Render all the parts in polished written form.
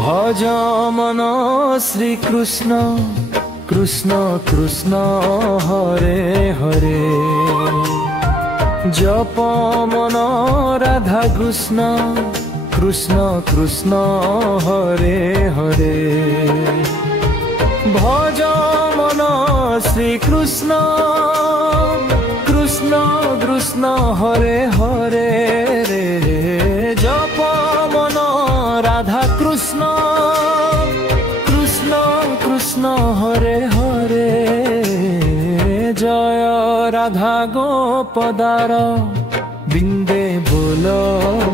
ভজ মন শ্রীকৃষ্ণ কৃষ্ণ কৃষ্ণ হরে হরে। জপ মন রাধা কৃষ্ণ কৃষ্ণ কৃষ্ণ হরে হরে। ভজ মন শ্রীকৃষ্ণ কৃষ্ণ কৃষ্ণ হরে হরে রে। জপ মন রাধা কৃষ্ণ কৃষ্ণ কৃষ্ণ হরে হরে। জয় রাধা গোপদার বিন্দে बोल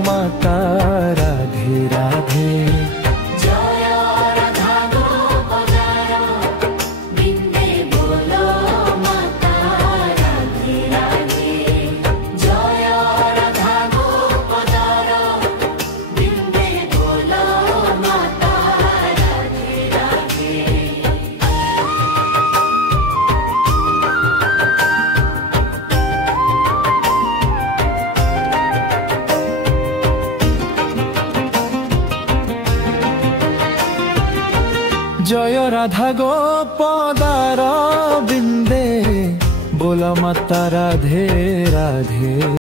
माता राधे राधे। जय राधा गोपदार बिंदे बोलो माता राधे राधे। जय राधा गोपदार बिंदे बोलो माता राधे राधे। जय राधा गोपदार बिंदे बोल माता राधे राधे।